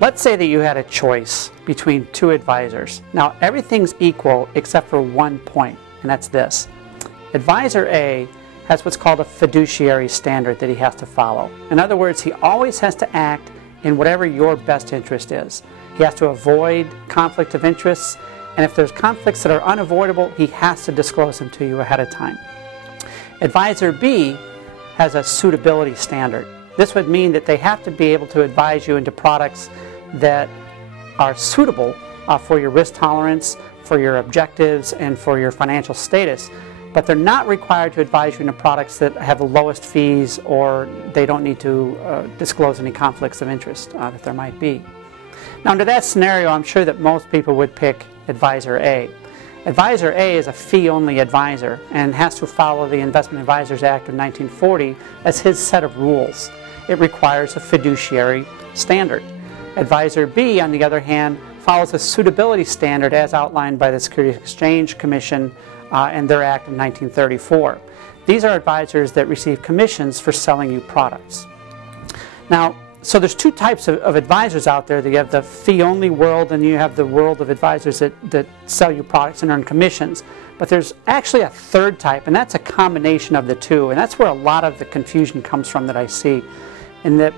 Let's say that you had a choice between two advisors. Now everything's equal except for one point, and that's this. Advisor A has what's called a fiduciary standard that he has to follow. In other words, he always has to act in whatever your best interest is. He has to avoid conflict of interests, and if there's conflicts that are unavoidable, he has to disclose them to you ahead of time. Advisor B has a suitability standard. This would mean that they have to be able to advise you into products that are suitable for your risk tolerance, for your objectives, and for your financial status, but they're not required to advise you into products that have the lowest fees, or they don't need to disclose any conflicts of interest that there might be. Now, under that scenario, I'm sure that most people would pick Advisor A. Advisor A is a fee-only advisor and has to follow the Investment Advisors Act of 1940 as his set of rules. It requires a fiduciary standard. Advisor B, on the other hand, follows a suitability standard as outlined by the Securities and Exchange Commission and their Act of 1934. These are advisors that receive commissions for selling you products. Now, so there's two types of advisors out there. You have the fee-only world, and you have the world of advisors that sell you products and earn commissions. But there's actually a third type, and that's a combination of the two. And that's where a lot of the confusion comes from that I see. In that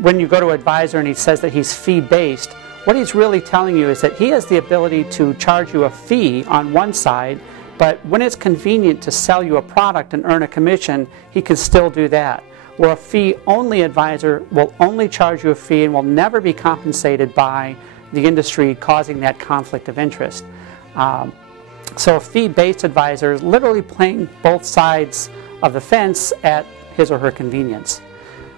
when you go to an advisor and he says that he's fee-based, what he's really telling you is that he has the ability to charge you a fee on one side, but when it's convenient to sell you a product and earn a commission, he can still do that. Where a fee-only advisor will only charge you a fee and will never be compensated by the industry, causing that conflict of interest. So a fee-based advisor is literally playing both sides of the fence at his or her convenience.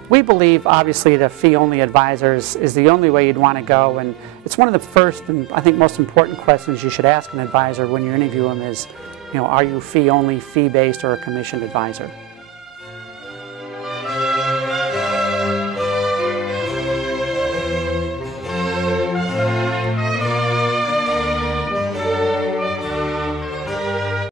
We believe, obviously, that fee-only advisors is the only way you'd want to go, and it's one of the first and I think most important questions you should ask an advisor when you interview him is, are you fee-only, fee-based, or a commissioned advisor?